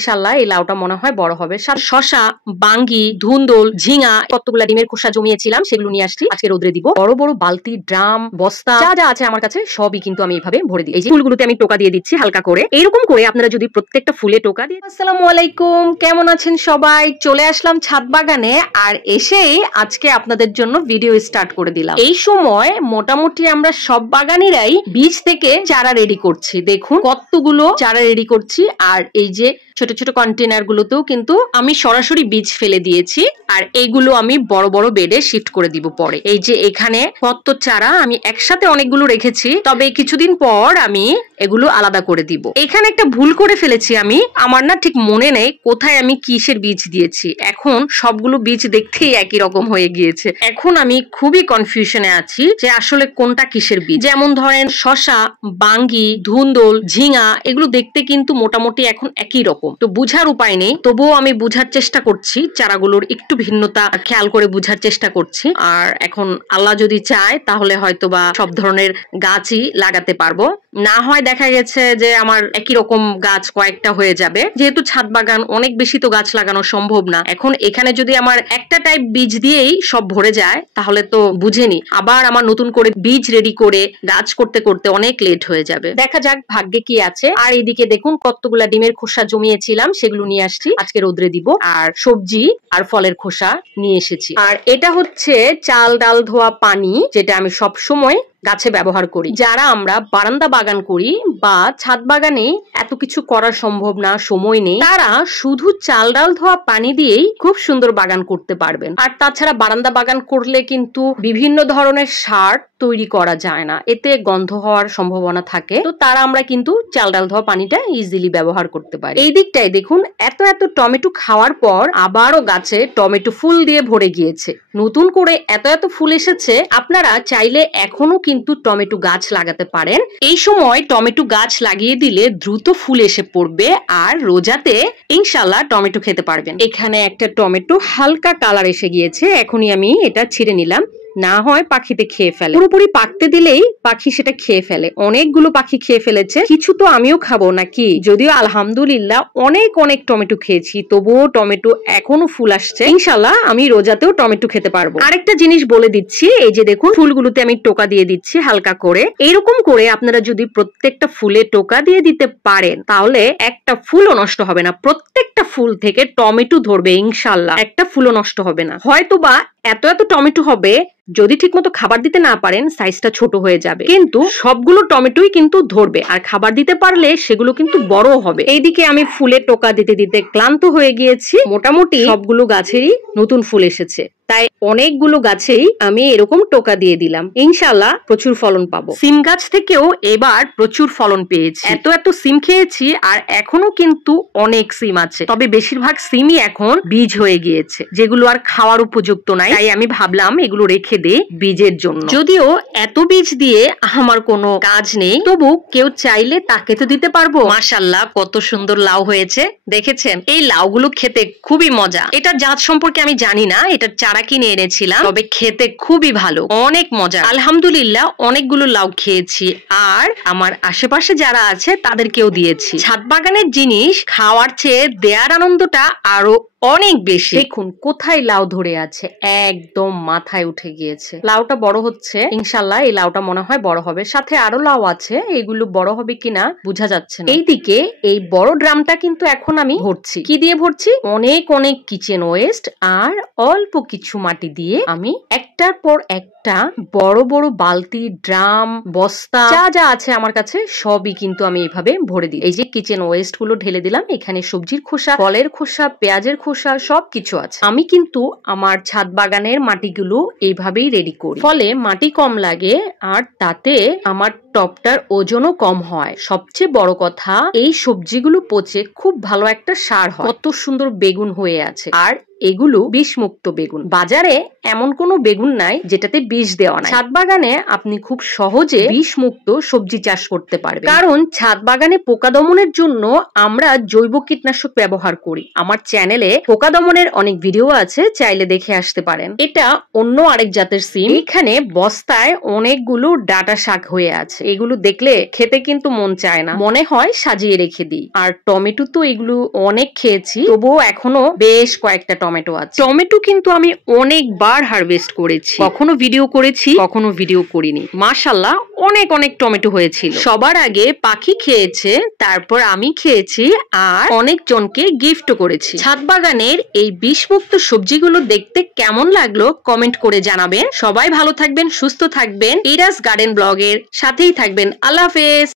ইনশাআল্লাহ এই লাউটা মনে হয় বড় হবে। শশা, বাঙ্গি, ধুন্দুল, ঝিঙা, কতগুলা ডিমের খোসা জমিয়েছিলাম সেগুলো নিয়ে আসছি আজকে রোদ্রে দিব। বড় বড় বালতি, ড্রাম, বস্তা যা যা আছে আমার কাছে সবই কিন্তু আমি এইভাবে ভরে দিই। এই যে ফুলগুলোতে আমি টোকা দিয়ে দিচ্ছি হালকা করে। এইরকম করে আপনারা যদি প্রত্যেকটা ফুলে টোকা দিয়ে। আসসালামু আলাইকুম, কেমন আছেন সবাই? চলে আসলাম ছাদ বাগানে আর এসেই আজকে আপনাদের জন্য ভিডিও স্টার্ট করে দিলাম। এই সময় মোটামুটি আমরা সব বাগানিরাই বীজ থেকে চারা রেডি করছি। দেখুন কতগুলো চারা রেডি করছি। আর এই যে ছোট ছোট কন্টেনার গুলোতেও কিন্তু আমি সরাসরি বীজ ফেলে দিয়েছি আর এইগুলো আমি বড় বড় বেডে শিফট করে দিব পরে। এই যে এখানে কত চারা আমি একসাথে অনেকগুলো রেখেছি, তবে কিছুদিন পর আমি এগুলো আলাদা করে দিব। এখানে একটা ভুল করে ফেলেছি আমি, আমার না ঠিক মনে নেই কোথায় আমি কিসের বীজ দিয়েছি। এখন সবগুলো বীজ দেখতেই একই রকম হয়ে গিয়েছে। এখন আমি খুবই কনফিউশনে আছি যে আসলে কোনটা কিসের বীজ। যেমন ধরেন শশা, বাঙ্গি, ধুন্দুল, ঝিঙা এগুলো দেখতে কিন্তু মোটামুটি এখন একই রকম, তো বুঝার উপায় নেই। তবুও আমি বুঝার চেষ্টা করছি, চারাগুলোর একটু ভিন্নতা খেয়াল করে বুঝার চেষ্টা করছি। আর এখন আল্লাহ যদি চায় তাহলে হয়তো বা সব ধরনের গাছই লাগাতে পারবো। না হয় দেখা গেছে যে আমার একই রকম গাছ কয়েকটা হয়ে যাবে। যেহেতু ছাদ বাগান অনেক বেশি তো গাছ লাগানো সম্ভব না। এখন এখানে যদি আমার একটা টাইপ বীজ দিয়েই সব ভরে যায় তাহলে তো বুঝেনি, আবার আমার নতুন করে বীজ রেডি করে গাছ করতে করতে অনেক লেট হয়ে যাবে। দেখা যাক ভাগ্যে কি আছে। আর এইদিকে দেখুন কতগুলা ডিমের খোসা জমিয়েছিলাম সেগুলো নিয়ে আসছি আজকে রোদ্রে দিব। আর সবজি আর ফলের খোসা নিয়ে এসেছি। আর এটা হচ্ছে চাল ডাল ধোয়া পানি, যেটা আমি সব সময় গাছে ব্যবহার করি। যারা আমরা বারান্দা বাগান করি বা ছাদ বাগানে এত কিছু করা সম্ভব না, সময় নেই, তারা শুধু চাল ডাল ধোয়া পানি দিয়েই খুব সুন্দর বাগান করতে পারবেন। আর তাছাড়া বারান্দা বাগান করলে কিন্তু বিভিন্ন ধরনের সার তৈরি করা যায় না, এতে গন্ধ হওয়ার সম্ভাবনা থাকে। তো তারা আমরা কিন্তু চাল ডাল ধোয়া পানিটা ইজিলি ব্যবহার করতে পারি। এই দিকটাই দেখুন এত এত টমেটো খাওয়ার পর আবারও গাছে টমেটো ফুল দিয়ে ভরে গিয়েছে। নতুন করে এত এত ফুল এসেছে। আপনারা চাইলে এখনো কিন্তু টমেটো গাছ লাগাতে পারেন। এই সময় টমেটো গাছ লাগিয়ে দিলে দ্রুত ফুল এসে পড়বে আর রোজাতে ইনশাআল্লাহ টমেটো খেতে পারবেন। এখানে একটা টমেটো হালকা কালার এসে গিয়েছে, এখনই আমি এটা ছিঁড়ে নিলাম, না হয় পাখিতে খেয়ে ফেলে। পুরোপুরি পাকতে দিলেই পাখি সেটা খেয়ে ফেলে। অনেকগুলো পাখি খেয়ে ফেলেছে, কিছু তো আমিও খাবো নাকি। যদিও আলহামদুলিল্লাহ অনেক অনেক টমেটো খেয়েছি, তবুও টমেটো এখনো ফুল আসছে। ইনশাল্লাহ আমি রোজাতেও টমেটো খেতে পারবো। আরেকটা জিনিস বলে দিচ্ছি, এই যে দেখুন ফুলগুলোতে আমি টোকা দিয়ে দিচ্ছি হালকা করে। এইরকম করে আপনারা যদি প্রত্যেকটা ফুলে টোকা দিয়ে দিতে পারেন তাহলে একটা ফুলও নষ্ট হবে না। প্রত্যেকটা ফুল থেকে টমেটো ধরবে ইনশাল্লাহ, একটা ফুলও নষ্ট হবে না। হয়তো বা এত এত টমেটো হবে, যদি ঠিক মতো খাবার দিতে না পারেন সাইজটা ছোট হয়ে যাবে, কিন্তু সবগুলো টমেটোই কিন্তু ধরবে। আর খাবার দিতে পারলে সেগুলো কিন্তু বড় হবে। এইদিকে আমি ফুলে টোকা দিতে দিতে ক্লান্ত হয়ে গিয়েছি। মোটামুটি সবগুলো গাছেরই নতুন ফুল এসেছে, তাই অনেকগুলো গাছেই আমি এরকম টোকা দিয়ে দিলাম। ইনশাআল্লাহ প্রচুর ফলন পাবো। সিম গাছ থেকেও এবার প্রচুর ফলন পেয়েছি। এত এত সিম খেয়েছি আর এখনো কিন্তু অনেক সিম আছে, তবে বেশিরভাগ সিমই এখন বীজ হয়ে গিয়েছে, যেগুলো আর খাওয়ার উপযুক্ত নাই। তাই আমি ভাবলাম এগুলো রেখে দেই বীজের জন্য। যদিও এত বীজ দিয়ে আমার কোনো কাজ নেই, তবু কেউ চাইলে তাকে তো দিতে পারবো। মাশাআল্লাহ কত সুন্দর লাউ হয়েছে দেখেছেন। এই লাউগুলো খেতে খুবই মজা। এটার জাত সম্পর্কে আমি জানি না, এটার চারা কিনে এনেছিলাম, তবে খেতে খুবই ভালো, অনেক মজা। আলহামদুলিল্লাহ অনেকগুলো লাউ খেয়েছি আর আমার আশেপাশে যারা আছে তাদেরকেও দিয়েছি। ছাদ বাগানের জিনিস খাওয়ার চেয়ে দেয়ার আনন্দটা আরো অনেক বেশি। দেখুন কোথায় লাউ ধরে আছে, একদম মাথায় উঠে গিয়েছে। লাউটা বড় হচ্ছে, ইনশাল্লাহ এই লাউটা মনে হয় বড় হবে। সাথে আরো লাউ আছে, এগুলো বড় হবে কিনা বোঝা যাচ্ছে না। এইদিকে এই বড় ড্রামটা কিন্তু এখন আমি ভরছি। কি দিয়ে ভরছি? অনেক অনেক কিচেন ওয়েস্ট আর অল্প কিছু মাটি দিয়ে আমি একটার পর একটা বড় বড় বালতি, ড্রাম, বস্তা যা যা আছে আমার কাছে সবই কিন্তু আমি এইভাবে ভরে দিই। এই যে কিচেন ওয়েস্ট গুলো ঢেলে দিলাম। এখানে সবজির খোসা, ফলের খোসা, পেঁয়াজের খোসা সবকিছু আছে। আমি কিন্তু আমার ছাদ বাগানের মাটিগুলো এইভাবেই রেডি করি, ফলে মাটি কম লাগে আর তাতে আমার টপটার ওজনও কম হয়। সবচেয়ে বড় কথা, এই সবজিগুলো পচে খুব ভালো একটা সার হয়। কত সুন্দর বেগুন হয়ে আছে, আর এগুলো বিষমুক্ত বেগুন। বাজারে এমন কোনো বেগুন নাই যেটাতে বিষ দেওয়া নাই। ছাদ বাগানে আপনি খুব সহজে বিষমুক্ত সবজি চাষ করতে পারবেন, কারণ ছাদ বাগানে পোকা দমনের জন্য আমরা জৈব কীটনাশক ব্যবহার করি। আমার চ্যানেলে পোকা দমনের অনেক ভিডিও আছে, চাইলে দেখে আসতে পারেন। এটা অন্য আরেক জাতের সিম। এখানে বস্তায় অনেকগুলো ডাটা শাক হয়ে আছে। আছে, এগুলো দেখলে খেতে কিন্তু মন চায় না, মনে হয় সাজিয়ে রেখে দিই। আর টমেটো তো এগুলো অনেক খেয়েছি, তবুও এখনো বেশ কয়েকটা টমেটো আছে। টমেটো কিন্তু আমি অনেকবার হারভেস্ট করেছি, কখনো ভিডিও করেছি, কখনো ভিডিও করিনি। মাশাআল্লাহ অনেক অনেক টমেটো হয়েছিল। সবার আগে পাখি খেয়েছে, তারপর আমি খেয়েছি, আর অনেকজনকে গিফটও করেছি। ছাদ বাগানের এই বিষমুক্ত সবজিগুলো দেখতে কেমন লাগলো কমেন্ট করে জানাবেন। সবাই ভালো থাকবেন, সুস্থ থাকবেন, ইরাস গার্ডেন ব্লগের সাথেই থাকবেন। আল্লাহ হাফেজ।